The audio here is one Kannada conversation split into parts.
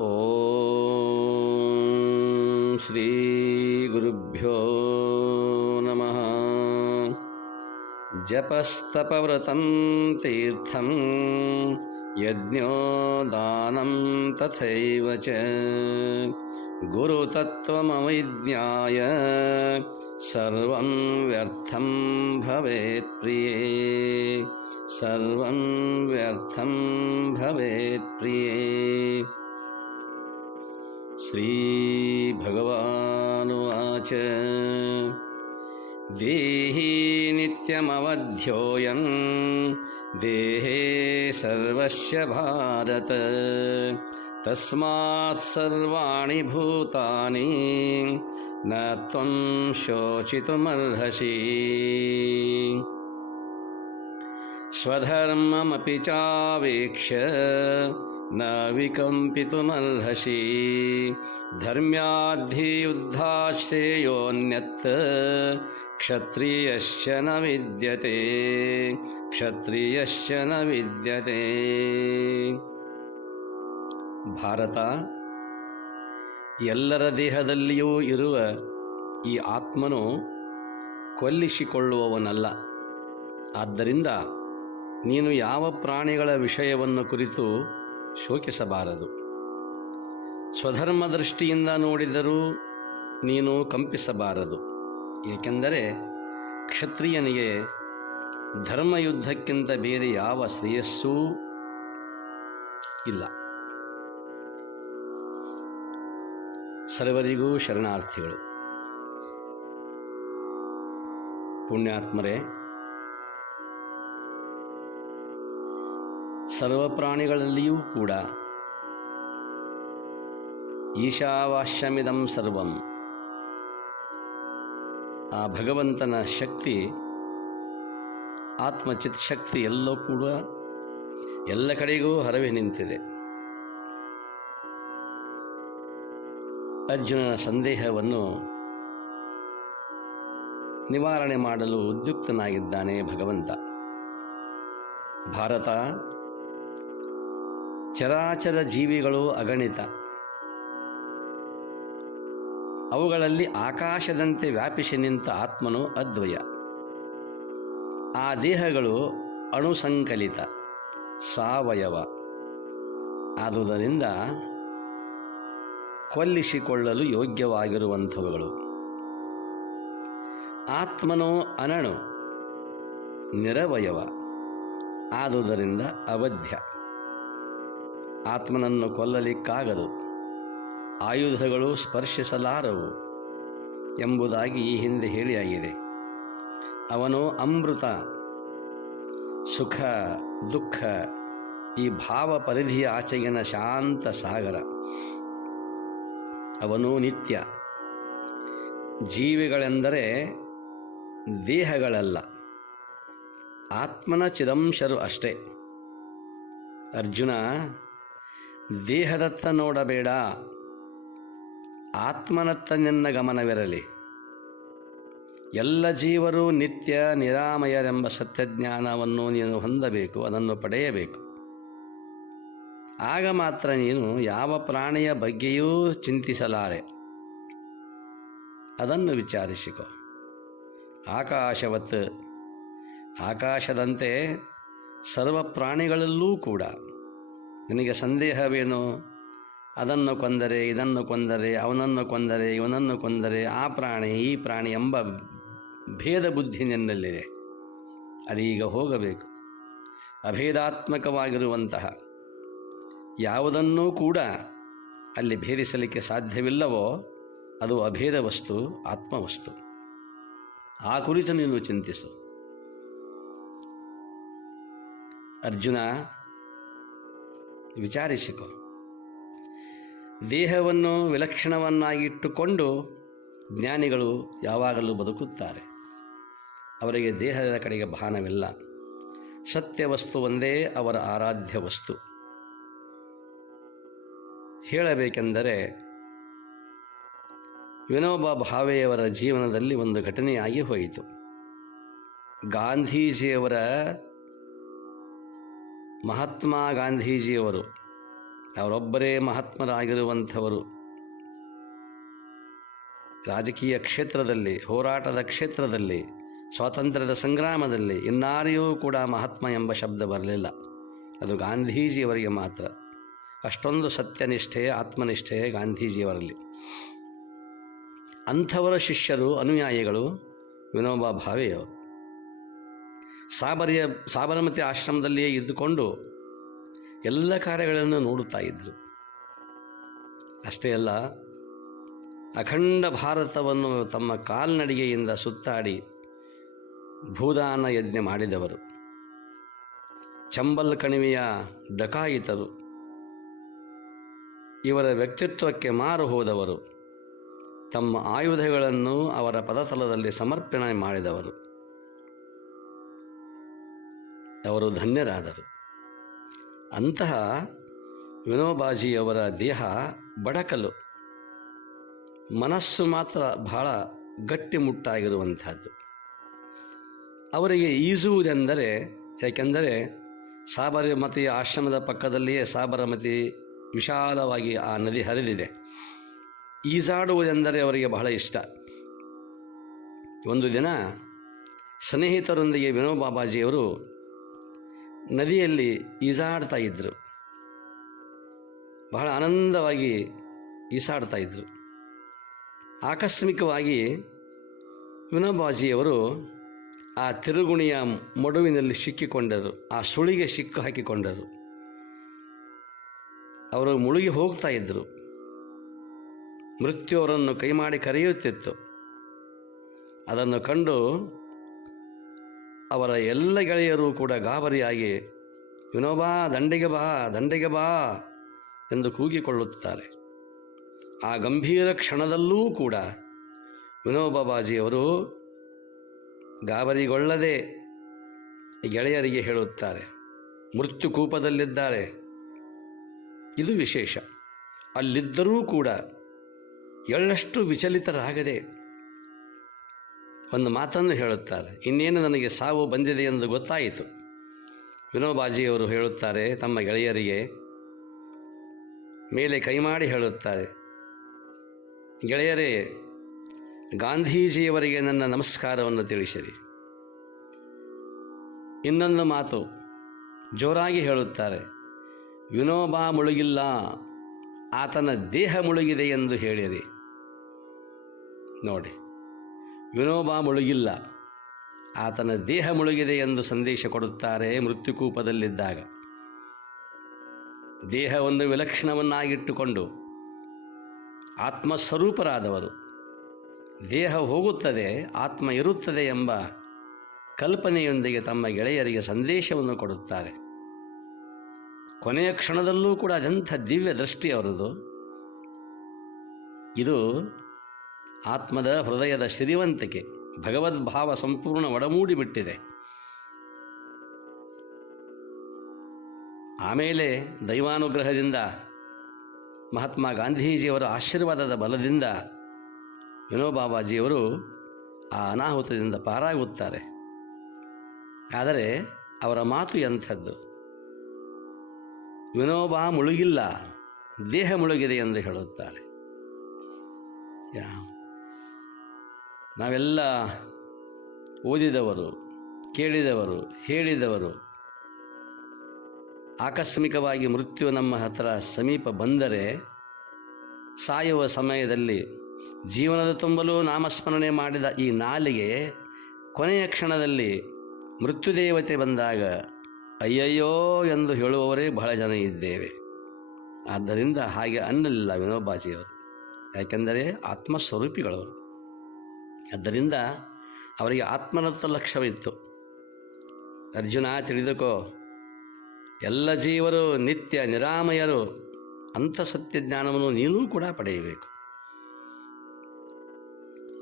ಓಂ ಶ್ರೀ ಗುರುಭ್ಯೋ ನಮಃ. ಜಪಸ್ತಪವ್ರತಂ ತೀರ್ಥಂ ಯಜ್ಞೋ ದಾನಂ ತಥೈವ ಚ ಗುರುತತ್ವಮವಿಜ್ಞಾಯ ಸರ್ವಂ ವ್ಯರ್ಥಂ ಭವೇತ್ ಪ್ರಿಯೇ. ಸರ್ವಂ ವ್ಯರ್ಥಂ ಭವೇತ್ ಪ್ರಿಯೇ. ಶ್ರೀ ಭಗವಾನುವಾಚ ದೇಹಿ ನಿತ್ಯಮವಧ್ಯೋಯಂ ದೇಹೇ ಸರ್ವಸ್ಯ ಭಾರತ ತಸ್ಮಾತ್ ಸರ್ವಾಣಿ ಭೂತಾನಿ ನ ತ್ವಂ ಶೋಚಿತುಮರ್ಹಸಿ. ಸ್ವಧರ್ಮಮಪಿ ಚಾವೇಕ್ಷ್ಯ ನ ವಿಕಂಪಿತುಮರ್ಹಸಿ. ಧರ್ಮ್ಯಾದ್ಧಿಯುದ್ಧಾತ್ ಶ್ರೇಯೋನ್ಯತ್ ಕ್ಷತ್ರಿಯಶ್ಚ ನ ವಿದ್ಯತೆ. ಕ್ಷತ್ರಿಯಶ್ಚ ನ ವಿದ್ಯತೆ. ಭಾರತ, ಎಲ್ಲರ ದೇಹದಲ್ಲಿಯೂ ಇರುವ ಈ ಆತ್ಮನು ಕೊಲ್ಲಿಸಿಕೊಳ್ಳುವವನಲ್ಲ. ಆದ್ದರಿಂದ ನೀನು ಯಾವ ಪ್ರಾಣಿಗಳ ವಿಷಯವನ್ನು ಕುರಿತು ಶೋಕಿಸಬಾರದು. ಸ್ವಧರ್ಮ ದೃಷ್ಟಿಯಿಂದ ನೋಡಿದರೂ ನೀನು ಕಂಪಿಸಬಾರದು. ಏಕೆಂದರೆ ಕ್ಷತ್ರಿಯನಿಗೆ ಧರ್ಮಯುದ್ಧಕ್ಕಿಂತ ಬೇರೆ ಯಾವ ಶ್ರೇಯಸ್ಸೂ ಇಲ್ಲ. ಸರ್ವರಿಗೂ ಶರಣಾರ್ಥಿಗಳು. ಪುಣ್ಯಾತ್ಮರೇ, ಸರ್ವ ಪ್ರಾಣಿಗಳಲ್ಲಿಯೂ ಕೂಡ ಈಶಾವಾಸ್ಯಮಿದಂ ಸರ್ವಂ, ಆ ಭಗವಂತನ ಶಕ್ತಿ, ಆತ್ಮಚಿತ್ ಶಕ್ತಿ ಎಲ್ಲೋ ಕೂಡ ಎಲ್ಲ ಕಡೆಗೂ ಹರವಿ ನಿಂತಿದೆ. ಅರ್ಜುನನ ಸಂದೇಹವನ್ನು ನಿವಾರಣೆ ಮಾಡಲು ಉದ್ಯುಕ್ತನಾಗಿದ್ದಾನೆ ಭಗವಂತ. ಭಾರತ, ಚರಾಚರ ಜೀವಿಗಳು ಅಗಣಿತ. ಅವುಗಳಲ್ಲಿ ಆಕಾಶದಂತೆ ವ್ಯಾಪಿಸಿ ನಿಂತ ಆತ್ಮನು ಅದ್ವಯ. ಆ ದೇಹಗಳು ಅಣುಸಂಕಲಿತ, ಸಾವಯವ. ಆದುದರಿಂದ ಕೊಲ್ಲಿಸಿಕೊಳ್ಳಲು ಯೋಗ್ಯವಾಗಿರುವಂಥವುಗಳು. ಆತ್ಮನು ಅನಣು, ನಿರವಯವ. ಆದುದರಿಂದ ಅವಧ್ಯ. ಆತ್ಮನನ್ನು ಕೊಲ್ಲಲಿಕ್ಕಾಗದು, ಆಯುಧಗಳು ಸ್ಪರ್ಶಿಸಲಾರವು ಎಂಬುದಾಗಿ ಈ ಹಿಂದೆ ಹೇಳಿಯಾಗಿದೆ. ಅವನು ಅಮೃತ, ಸುಖ, ದುಃಖ, ಈ ಭಾವ ಪರಿಧಿಯ ಆಚೆಗಿನ ಶಾಂತ ಸಾಗರ. ಅವನು ನಿತ್ಯ. ಜೀವಿಗಳೆಂದರೆ ದೇಹಗಳಲ್ಲ, ಆತ್ಮನ ಚಿದಂಶರು ಅಷ್ಟೇ. ಅರ್ಜುನ, ದೇಹದತ್ತ ನೋಡಬೇಡ, ಆತ್ಮನತ್ತ ನಿನ್ನ ಗಮನವಿರಲಿ. ಎಲ್ಲ ಜೀವರು ನಿತ್ಯ ನಿರಾಮಯರೆಂಬ ಸತ್ಯಜ್ಞಾನವನ್ನು ನೀನು ಹೊಂದಬೇಕು, ಅದನ್ನು ಪಡೆಯಬೇಕು. ಆಗ ಮಾತ್ರ ನೀನು ಯಾವ ಪ್ರಾಣಿಯ ಬಗ್ಗೆಯೂ ಚಿಂತಿಸಲಾರೆ. ಅದನ್ನು ವಿಚಾರಿಸಿಕೊ. ಆಕಾಶವತ್, ಆಕಾಶದಂತೆ ಸರ್ವ ಪ್ರಾಣಿಗಳಲ್ಲೂ ಕೂಡ ನಿನಗೆ ಸಂದೇಹವೇನು? ಅದನ್ನು ಕೊಂದರೆ, ಇದನ್ನು ಕೊಂದರೆ, ಅವನನ್ನು ಕೊಂದರೆ, ಇವನನ್ನು ಕೊಂದರೆ, ಆ ಪ್ರಾಣಿ ಈ ಪ್ರಾಣಿ ಎಂಬ ಭೇದ ಬುದ್ಧಿ ನಿನ್ನಲ್ಲಿದೆ. ಅದೀಗ ಹೋಗಬೇಕು. ಅಭೇದಾತ್ಮಕವಾಗಿರುವಂತಹ ಯಾವುದನ್ನೂ ಕೂಡ ಅಲ್ಲಿ ಭೇದಿಸಲಿಕ್ಕೆ ಸಾಧ್ಯವಿಲ್ಲವೋ ಅದು ಅಭೇದ ವಸ್ತು, ಆತ್ಮವಸ್ತು. ಆ ಕುರಿತು ನೀನು ಚಿಂತಿಸು. ಅರ್ಜುನ, ವಿಚಾರಿಸಿಕೊ. ದೇಹವನ್ನು ವಿಲಕ್ಷಣವನ್ನಾಗಿಟ್ಟುಕೊಂಡು ಜ್ಞಾನಿಗಳು ಯಾವಾಗಲೂ ಬದುಕುತ್ತಾರೆ. ಅವರಿಗೆ ದೇಹದ ಕಡೆಗೆ ಭಾನವಿಲ್ಲ. ಸತ್ಯವಸ್ತು ಒಂದೇ ಅವರ ಆರಾಧ್ಯ ವಸ್ತು. ಹೇಳಬೇಕೆಂದರೆ ವಿನೋಬಾ ಭಾವೆಯವರ ಜೀವನದಲ್ಲಿ ಒಂದು ಘಟನೆಯಾಗಿ ಹೋಯಿತು. ಗಾಂಧೀಜಿಯವರ ಮಹಾತ್ಮ ಗಾಂಧೀಜಿಯವರು ಅವರೊಬ್ಬರೇ ಮಹಾತ್ಮರಾಗಿರುವಂಥವರು. ರಾಜಕೀಯ ಕ್ಷೇತ್ರದಲ್ಲಿ, ಹೋರಾಟದ ಕ್ಷೇತ್ರದಲ್ಲಿ, ಸ್ವಾತಂತ್ರ್ಯದ ಸಂಗ್ರಾಮದಲ್ಲಿ ಇನ್ನಾರಿಯೂ ಕೂಡ ಮಹಾತ್ಮ ಎಂಬ ಶಬ್ದ ಬರಲಿಲ್ಲ. ಅದು ಗಾಂಧೀಜಿಯವರಿಗೆ ಮಾತ್ರ. ಅಷ್ಟೊಂದು ಸತ್ಯನಿಷ್ಠೆ, ಆತ್ಮನಿಷ್ಠೆ ಗಾಂಧೀಜಿಯವರಲ್ಲಿ. ಅಂಥವರ ಶಿಷ್ಯರು, ಅನುಯಾಯಿಗಳು ವಿನೋಬಾ ಭಾವೆಯವರು. ಸಾಬರಮತಿ ಆಶ್ರಮದಲ್ಲಿಯೇ ಇದ್ದುಕೊಂಡು ಎಲ್ಲ ಕಾರ್ಯಗಳನ್ನು ನೋಡುತ್ತಾ ಇದ್ದರು. ಅಷ್ಟೇ ಅಲ್ಲ, ಅಖಂಡ ಭಾರತವನ್ನು ತಮ್ಮ ಕಾಲ್ನಡಿಗೆಯಿಂದ ಸುತ್ತಾಡಿ ಭೂದಾನ ಯಜ್ಞ ಮಾಡಿದವರು. ಚಂಬಲ್ ಕಣಿವೆಯ ಡಕಾಯಿತರು, ಇವರ ವ್ಯಕ್ತಿತ್ವಕ್ಕೆ ಮಾರು ಹೋದವರು, ತಮ್ಮ ಆಯುಧಗಳನ್ನು ಅವರ ಪದತಲದಲ್ಲಿ ಸಮರ್ಪಣೆ ಮಾಡಿದವರು. ಅವರು ಧನ್ಯರಾದರು. ಅಂತಹ ವಿನೋಬಾಜಿಯವರ ದೇಹ ಬಡಕಲು, ಮನಸ್ಸು ಮಾತ್ರ ಬಹಳ ಗಟ್ಟಿಮುಟ್ಟಾಗಿರುವಂಥದ್ದು. ಅವರಿಗೆ ಈಜುವುದೆಂದರೆ, ಏಕೆಂದರೆ ಸಾಬರಮತಿ ಆಶ್ರಮದ ಪಕ್ಕದಲ್ಲಿಯೇ ಸಾಬರಮತಿ ವಿಶಾಲವಾಗಿ ಆ ನದಿ ಹರಿದಿದೆ. ಈಜಾಡುವುದೆಂದರೆ ಅವರಿಗೆ ಬಹಳ ಇಷ್ಟ. ಒಂದು ದಿನ ಸ್ನೇಹಿತರೊಂದಿಗೆ ವಿನೋಬಾಜಿಯವರು ನದಿಯಲ್ಲಿ ಈಜಾಡ್ತಾ ಇದ್ದರು. ಬಹಳ ಆನಂದವಾಗಿ ಈಸಾಡ್ತಾ ಇದ್ದರು. ಆಕಸ್ಮಿಕವಾಗಿ ವಿನೋಬಾಜಿಯವರು ಆ ತಿರುಗುಣಿಯ ಮಡುವಿನಲ್ಲಿ ಸಿಕ್ಕಿಕೊಂಡರು. ಆ ಸುಳಿಗೆ ಸಿಕ್ಕು ಹಾಕಿಕೊಂಡರು. ಅವರು ಮುಳುಗಿ ಹೋಗ್ತಾ ಇದ್ದರು. ಮೃತ್ಯು ಅವರನ್ನು ಕೈಮಾಡಿ ಕರೆಯುತ್ತಿತ್ತು. ಅದನ್ನು ಕಂಡು ಅವರ ಎಲ್ಲ ಗೆಳೆಯರು ಕೂಡ ಗಾಬರಿಯಾಗಿ ವಿನೋಬಾ, ದಂಡೆಗೆ ಬಾ, ದಂಡೆಗೆ ಬಾ ಎಂದು ಕೂಗಿಕೊಳ್ಳುತ್ತಾರೆ. ಆ ಗಂಭೀರ ಕ್ಷಣದಲ್ಲೂ ಕೂಡ ವಿನೋಬಾಜಿಯವರು ಗಾಬರಿಗೊಳ್ಳದೆ ಗೆಳೆಯರಿಗೆ ಹೇಳುತ್ತಾರೆ, ಮೃತ್ಯು ಕೂಪದಲ್ಲಿದ್ದಾರೆ. ಇದು ವಿಶೇಷ. ಅಲ್ಲಿದ್ದರೂ ಕೂಡ ಎಳ್ಳಷ್ಟು ವಿಚಲಿತರಾಗದೆ ಒಂದು ಮಾತನ್ನು ಹೇಳುತ್ತಾರೆ, ಇನ್ನೇನು ನನಗೆ ಸಾವು ಬಂದಿದೆ ಎಂದು ಗೊತ್ತಾಯಿತು. ವಿನೋಬಾಜಿಯವರು ಹೇಳುತ್ತಾರೆ ತಮ್ಮ ಗೆಳೆಯರಿಗೆ, ಮೇಲೆ ಕೈಮಾಡಿ ಹೇಳುತ್ತಾರೆ, ಗೆಳೆಯರೇ, ಗಾಂಧೀಜಿಯವರಿಗೆ ನನ್ನ ನಮಸ್ಕಾರವನ್ನು ತಿಳಿಸಿರಿ. ಇನ್ನೊಂದು ಮಾತು ಜೋರಾಗಿ ಹೇಳುತ್ತಾರೆ, ವಿನೋಬಾ ಮುಳುಗಿಲ್ಲ, ಆತನ ದೇಹ ಮುಳುಗಿದೆ ಎಂದು ಹೇಳಿರಿ. ನೋಡಿ, ವಿನೋಬಾ ಮುಳುಗಿಲ್ಲ, ಆತನ ದೇಹ ಮುಳುಗಿದೆ ಎಂದು ಸಂದೇಶ ಕೊಡುತ್ತಾರೆ ಮೃತ್ಯುಕೂಪದಲ್ಲಿದ್ದಾಗ. ದೇಹವನ್ನು ವಿಲಕ್ಷಣವನ್ನಾಗಿಟ್ಟುಕೊಂಡು ಆತ್ಮಸ್ವರೂಪರಾದವರು, ದೇಹ ಹೋಗುತ್ತದೆ, ಆತ್ಮ ಇರುತ್ತದೆ ಎಂಬ ಕಲ್ಪನೆಯೊಂದಿಗೆ ತಮ್ಮ ಗೆಳೆಯರಿಗೆ ಸಂದೇಶವನ್ನು ಕೊಡುತ್ತಾರೆ. ಕೊನೆಯ ಕ್ಷಣದಲ್ಲೂ ಕೂಡ ಅದೆಂಥ ದಿವ್ಯ ದೃಷ್ಟಿ ಅವರದು. ಇದು ಆತ್ಮದ ಹೃದಯದ ಸಿರಿವಂತಿಕೆ, ಭಗವದ್ಭಾವ ಸಂಪೂರ್ಣ ಒಡಮೂಡಿಬಿಟ್ಟಿದೆ. ಆಮೇಲೆ ದೈವಾನುಗ್ರಹದಿಂದ, ಮಹಾತ್ಮ ಗಾಂಧೀಜಿಯವರ ಆಶೀರ್ವಾದದ ಬಲದಿಂದ ವಿನೋಬಾಜಿಯವರು ಆ ಅನಾಹುತದಿಂದ ಪಾರಾಗುತ್ತಾರೆ. ಆದರೆ ಅವರ ಮಾತು ಎಂಥದ್ದು, ವಿನೋಬಾ ಮುಳುಗಿಲ್ಲ, ದೇಹ ಮುಳುಗಿದೆ ಎಂದು ಹೇಳುತ್ತಾರೆ. ನಾವೆಲ್ಲ ಓದಿದವರು, ಕೇಳಿದವರು, ಹೇಳಿದವರು, ಆಕಸ್ಮಿಕವಾಗಿ ಮೃತ್ಯು ನಮ್ಮ ಹತ್ತಿರ ಸಮೀಪ ಬಂದರೆ ಸಾಯುವ ಸಮಯದಲ್ಲಿ ಜೀವನದ ತುಂಬಲು ನಾಮಸ್ಮರಣೆ ಮಾಡಿದ ಈ ನಾಲಿಗೆ ಕೊನೆಯ ಕ್ಷಣದಲ್ಲಿ ಮೃತ್ಯುದೇವತೆ ಬಂದಾಗ ಅಯ್ಯಯ್ಯೋ ಎಂದು ಹೇಳುವವರೇ ಬಹಳ ಜನ ಇದ್ದೇವೆ. ಆದ್ದರಿಂದ ಹಾಗೆ ಅನ್ನಲಿಲ್ಲ ವಿನೋಬಾಜಿಯವರು, ಯಾಕೆಂದರೆ ಆತ್ಮಸ್ವರೂಪಿಗಳವರು. ಆದ್ದರಿಂದ ಅವರಿಗೆ ಆತ್ಮನತ್ತ ಲಕ್ಷ್ಯವಿತ್ತು. ಅರ್ಜುನ, ತಿಳಿದುಕೋ, ಎಲ್ಲ ಜೀವರು ನಿತ್ಯ ನಿರಾಮಯರು. ಅಂಥ ಸತ್ಯಜ್ಞಾನವನ್ನು ನೀನೂ ಕೂಡ ಪಡೆಯಬೇಕು.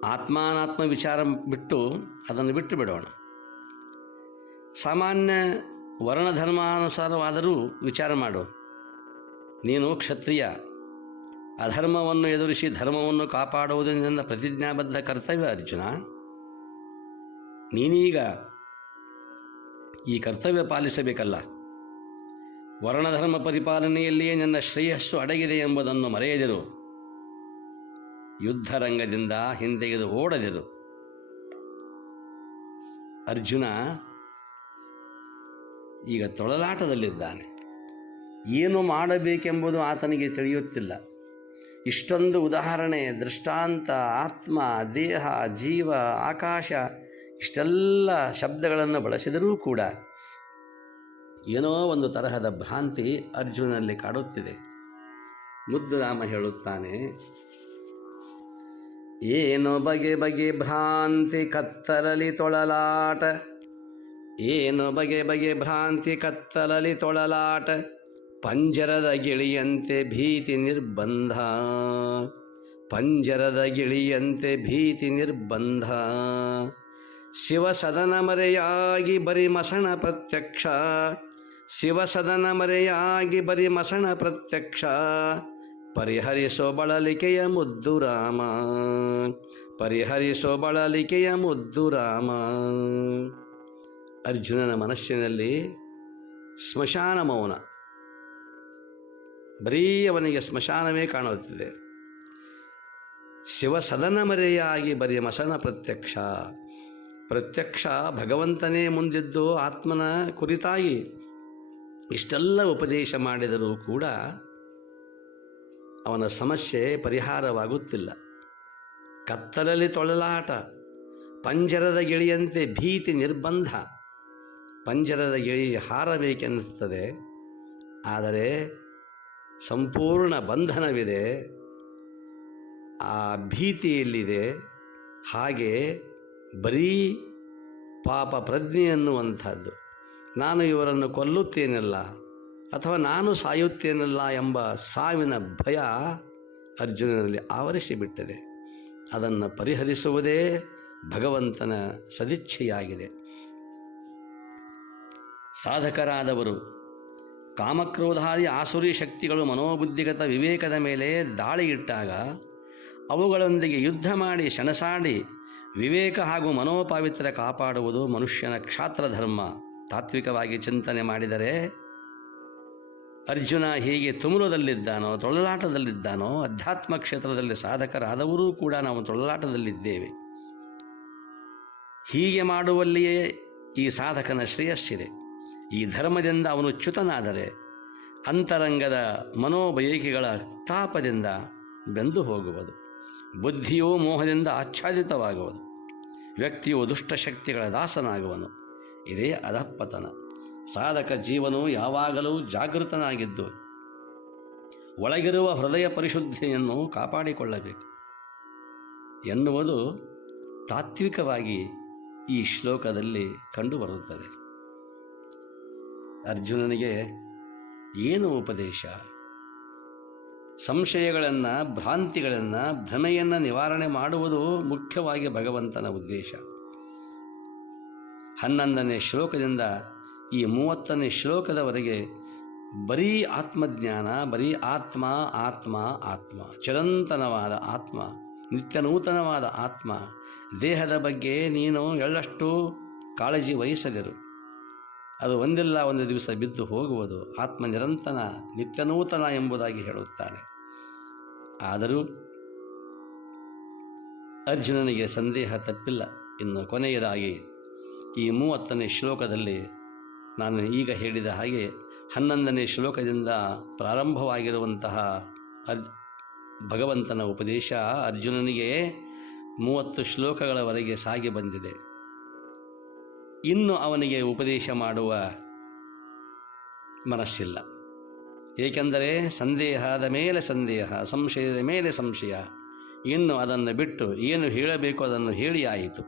ಆತ್ಮಾನಾತ್ಮ ವಿಚಾರ ಬಿಟ್ಟು ಅದನ್ನು ಬಿಟ್ಟು ಬಿಡೋಣ. ಸಾಮಾನ್ಯ ವರ್ಣಧರ್ಮಾನುಸಾರವಾದರೂ ವಿಚಾರ ಮಾಡು. ನೀನು ಕ್ಷತ್ರಿಯ, ಅಧರ್ಮವನ್ನು ಎದುರಿಸಿ ಧರ್ಮವನ್ನು ಕಾಪಾಡುವುದು ನಿನ್ನ ಪ್ರತಿಜ್ಞಾಬದ್ಧ ಕರ್ತವ್ಯ ಅರ್ಜುನ. ನೀನೀಗ ಈ ಕರ್ತವ್ಯ ಪಾಲಿಸಬೇಕಲ್ಲ. ವರ್ಣಧರ್ಮ ಪರಿಪಾಲನೆಯಲ್ಲಿಯೇ ನನ್ನ ಶ್ರೇಯಸ್ಸು ಅಡಗಿದೆ ಎಂಬುದನ್ನು ಮರೆಯದಿರು. ಯುದ್ಧರಂಗದಿಂದ ಹಿಂದೆಗೆದು ಓಡದಿರು. ಅರ್ಜುನ ಈಗ ತೊಳಲಾಟದಲ್ಲಿದ್ದಾನೆ. ಏನು ಮಾಡಬೇಕೆಂಬುದು ಆತನಿಗೆ ತಿಳಿಯುತ್ತಿಲ್ಲ. ಇಷ್ಟೊಂದು ಉದಾಹರಣೆ, ದೃಷ್ಟಾಂತ, ಆತ್ಮ, ದೇಹ, ಜೀವ, ಆಕಾಶ ಇಷ್ಟೆಲ್ಲ ಶಬ್ದಗಳನ್ನು ಬಳಸಿದರೂ ಕೂಡ ಏನೋ ಒಂದು ತರಹದ ಭ್ರಾಂತಿ ಅರ್ಜುನಲ್ಲಿ ಕಾಡುತ್ತಿದೆ. ಮುದ್ದುರಾಮ ಹೇಳುತ್ತಾನೆ, ಏನೋ ಬಗೆ ಬಗೆ ಭ್ರಾಂತಿ ಕತ್ತಲಲಿ ತೊಳಲಾಟ, ಏನೋ ಬಗೆ ಬಗೆ ಭ್ರಾಂತಿ ಕತ್ತಲಲಿ ತೊಳಲಾಟ, ಪಂಜರದ ಗಿಳಿಯಂತೆ ಭೀತಿ ನಿರ್ಬಂಧ, ಪಂಜರದ ಗಿಳಿಯಂತೆ ಭೀತಿ ನಿರ್ಬಂಧ, ಶಿವಸದನ ಮರೆಯಾಗಿ ಬರಿ ಮಸಣ ಪ್ರತ್ಯಕ್ಷ, ಶಿವಸದನ ಮರೆಯಾಗಿ ಬರಿ ಮಸಣ ಪ್ರತ್ಯಕ್ಷ, ಪರಿಹರಿಸೋ ಬಳಲಿಕೆಯ ಮುದ್ದು ರಾಮ, ಪರಿಹರಿಸೋ ಬಳಲಿಕೆಯ ಮುದ್ದು ರಾಮ. ಅರ್ಜುನನ ಮನಸ್ಸಿನಲ್ಲಿ ಸ್ಮಶಾನ ಮೌನ, ಬರೀ ಅವನಿಗೆ ಸ್ಮಶಾನವೇ ಕಾಣುತ್ತಿದೆ. ಶಿವಸದನ ಮರೆಯಾಗಿ ಬರೀ ಮಸನ ಪ್ರತ್ಯಕ್ಷ, ಪ್ರತ್ಯಕ್ಷ ಭಗವಂತನೇ ಮುಂದಿದ್ದು ಆತ್ಮನ ಕುರಿತಾಗಿ ಇಷ್ಟೆಲ್ಲ ಉಪದೇಶ ಮಾಡಿದರೂ ಕೂಡ ಅವನ ಸಮಸ್ಯೆ ಪರಿಹಾರವಾಗುತ್ತಿಲ್ಲ. ಕತ್ತಲಲ್ಲಿ ತೊಳಲಾಟ, ಪಂಜರದ ಗಿಳಿಯಂತೆ ಭೀತಿ ನಿರ್ಬಂಧ. ಪಂಜರದ ಗಿಳಿ ಹಾರಬೇಕೆನ್ನಿಸುತ್ತದೆ, ಆದರೆ ಸಂಪೂರ್ಣ ಬಂಧನವಿದೆ, ಆ ಭೀತಿಯಲ್ಲಿದೆ. ಹಾಗೆ ಬರೀ ಪಾಪ ಪ್ರಜ್ಞೆ ಎನ್ನುವಂಥದ್ದು, ನಾನು ಇವರನ್ನು ಕೊಲ್ಲುತ್ತೇನಲ್ಲ ಅಥವಾ ನಾನು ಸಾಯುತ್ತೇನಲ್ಲ ಎಂಬ ಸಾವಿನ ಭಯ ಅರ್ಜುನನಲ್ಲಿ ಆವರಿಸಿಬಿಟ್ಟಿದೆ. ಅದನ್ನು ಪರಿಹರಿಸುವುದೇ ಭಗವಂತನ ಸದಿಚ್ಛೆಯಾಗಿದೆ. ಸಾಧಕರಾದವರು ಕಾಮಕ್ರೋಧಾದಿ ಆಸುರಿ ಶಕ್ತಿಗಳು ಮನೋಬುದ್ಧಿಗತ ವಿವೇಕದ ಮೇಲೆ ದಾಳಿ ಇಟ್ಟಾಗ ಅವುಗಳೊಂದಿಗೆ ಯುದ್ಧ ಮಾಡಿ ಸೆಣಸಾಡಿ ವಿವೇಕ ಹಾಗೂ ಮನೋಪಾವಿತ್ರ್ಯ ಕಾಪಾಡುವುದು ಮನುಷ್ಯನ ಕ್ಷಾತ್ರ ಧರ್ಮ. ತಾತ್ವಿಕವಾಗಿ ಚಿಂತನೆ ಮಾಡಿದರೆ ಅರ್ಜುನ ಹೇಗೆ ತುಮುಲದಲ್ಲಿದ್ದಾನೋ, ತೊಳಲಾಟದಲ್ಲಿದ್ದಾನೋ, ಅಧ್ಯಾತ್ಮ ಕ್ಷೇತ್ರದಲ್ಲಿ ಸಾಧಕರಾದವರೂ ಕೂಡ ನಾವು ತೊಳಲಾಟದಲ್ಲಿದ್ದೇವೆ. ಹೀಗೆ ಮಾಡುವಲ್ಲಿಯೇ ಈ ಸಾಧಕನ ಶ್ರೇಯಸ್ಸಿದೆ. ಈ ಧರ್ಮದಿಂದ ಅವನು ಚ್ಯುತನಾದರೆ ಅಂತರಂಗದ ಮನೋಬಯಕೆಗಳ ತಾಪದಿಂದ ಬೆಂದು ಹೋಗುವುದು, ಬುದ್ಧಿಯು ಮೋಹದಿಂದ ಆಚ್ಛಾದಿತವಾಗುವುದು, ವ್ಯಕ್ತಿಯು ದುಷ್ಟಶಕ್ತಿಗಳ ದಾಸನಾಗುವನು. ಇದೇ ಅಧಃಪತನ. ಸಾಧಕ ಜೀವನು ಯಾವಾಗಲೂ ಜಾಗೃತನಾಗಿದ್ದು ಒಳಗಿರುವ ಹೃದಯ ಪರಿಶುದ್ಧಿಯನ್ನು ಕಾಪಾಡಿಕೊಳ್ಳಬೇಕು ಎನ್ನುವುದು ತಾತ್ವಿಕವಾಗಿ ಈ ಶ್ಲೋಕದಲ್ಲಿ ಕಂಡುಬರುತ್ತದೆ. ಅರ್ಜುನನಿಗೆ ಏನು ಉಪದೇಶ? ಸಂಶಯಗಳನ್ನು, ಭ್ರಾಂತಿಗಳನ್ನು, ಭ್ರಮೆಯನ್ನು ನಿವಾರಣೆ ಮಾಡುವುದು ಮುಖ್ಯವಾಗಿ ಭಗವಂತನ ಉದ್ದೇಶ. 11ನೇ ಶ್ಲೋಕದಿಂದ ಈ 30ನೇ ಶ್ಲೋಕದವರೆಗೆ ಬರೀ ಆತ್ಮಜ್ಞಾನ, ಬರೀ ಆತ್ಮ ಆತ್ಮ ಆತ್ಮ, ಚಿರಂತನವಾದ ಆತ್ಮ, ನಿತ್ಯನೂತನವಾದ ಆತ್ಮ. ದೇಹದ ಬಗ್ಗೆ ನೀನು ಎಳ್ಳಷ್ಟು ಕಾಳಜಿ ವಹಿಸದಿರು, ಅದು ಒಂದಿಲ್ಲ ಒಂದು ದಿವಸ ಬಿದ್ದು ಹೋಗುವುದು. ಆತ್ಮ ನಿರಂತರ ನಿತ್ಯನೂತನ ಎಂಬುದಾಗಿ ಹೇಳುತ್ತಾನೆ. ಆದರೂ ಅರ್ಜುನನಿಗೆ ಸಂದೇಹ ತಪ್ಪಿಲ್ಲ. ಇನ್ನು ಕೊನೆಯದಾಗಿ ಈ 30ನೇ ಶ್ಲೋಕದಲ್ಲಿ ನಾನು ಈಗ ಹೇಳಿದ ಹಾಗೆ 11ನೇ ಶ್ಲೋಕದಿಂದ ಪ್ರಾರಂಭವಾಗಿರುವಂತಹ ಭಗವಂತನ ಉಪದೇಶ ಅರ್ಜುನನಿಗೆ 30 ಶ್ಲೋಕಗಳವರೆಗೆ ಸಾಗಿ ಬಂದಿದೆ. ಇನ್ನು ಅವನಿಗೆ ಉಪದೇಶ ಮಾಡುವ ಮನಸ್ಸಿಲ್ಲ. ಏಕೆಂದರೆ ಸಂದೇಹದ ಮೇಲೆ ಸಂದೇಹ, ಸಂಶಯದ ಮೇಲೆ ಸಂಶಯ. ಇನ್ನು ಅದನ್ನು ಬಿಟ್ಟು ಏನು ಹೇಳಬೇಕು ಅದನ್ನು ಹೇಳಿ ಆಯಿತು.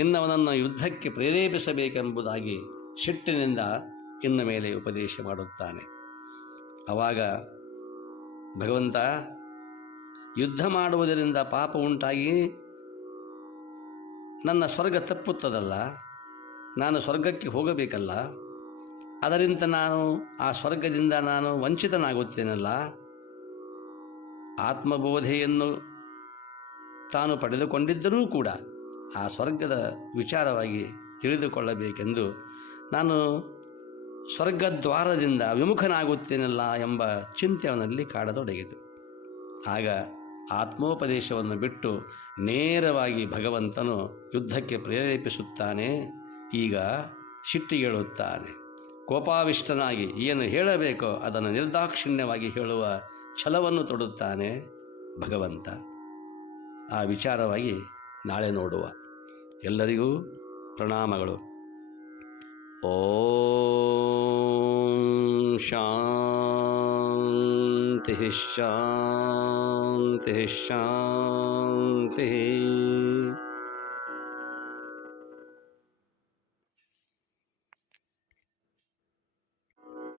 ಇನ್ನು ಅವನನ್ನು ಯುದ್ಧಕ್ಕೆ ಪ್ರೇರೇಪಿಸಬೇಕೆಂಬುದಾಗಿ ಸಿಟ್ಟಿನಿಂದ ಇನ್ನು ಮೇಲೆ ಉಪದೇಶ ಮಾಡುತ್ತಾನೆ. ಆವಾಗ ಭಗವಂತ, ಯುದ್ಧ ಮಾಡುವುದರಿಂದ ಪಾಪ ಉಂಟಾಗಿ ನನ್ನ ಸ್ವರ್ಗ ತಪ್ಪುತ್ತದಲ್ಲ, ನಾನು ಸ್ವರ್ಗಕ್ಕೆ ಹೋಗಬೇಕಲ್ಲ, ಅದರಿಂದ ಆ ಸ್ವರ್ಗದಿಂದ ನಾನು ವಂಚಿತನಾಗುತ್ತೇನಲ್ಲ. ಆತ್ಮಬೋಧೆಯನ್ನು ತಾನು ಪಡೆದುಕೊಂಡಿದ್ದರೂ ಕೂಡ ಆ ಸ್ವರ್ಗದ ವಿಚಾರವಾಗಿ ತಿಳಿದುಕೊಳ್ಳಬೇಕೆಂದು ನಾನು ಸ್ವರ್ಗದ್ವಾರದಿಂದ ವಿಮುಖನಾಗುತ್ತೇನಲ್ಲ ಎಂಬ ಚಿಂತೆ ಅವನಲ್ಲಿ ಕಾಡತೊಡಗಿತು. ಆಗ ಆತ್ಮೋಪದೇಶವನ್ನು ಬಿಟ್ಟು ನೇರವಾಗಿ ಭಗವಂತನು ಯುದ್ಧಕ್ಕೆ ಪ್ರೇರೇಪಿಸುತ್ತಾನೆ. ಈಗ ಸಿಟ್ಟಿಗೇಳುತ್ತಾನೆ. ಕೋಪಾವಿಷ್ಟನಾಗಿ ಏನು ಹೇಳಬೇಕೋ ಅದನ್ನು ನಿರ್ದಾಕ್ಷಿಣ್ಯವಾಗಿ ಹೇಳುವ ಛಲವನ್ನು ತೊಡುತ್ತಾನೆ ಭಗವಂತ. ಆ ವಿಚಾರವಾಗಿ ನಾಳೆ ನೋಡುವ. ಎಲ್ಲರಿಗೂ ಪ್ರಣಾಮಗಳು. ಓಂ ಶಾಂತಿ ಶಾಂತಿ ಶಾಂತಿ.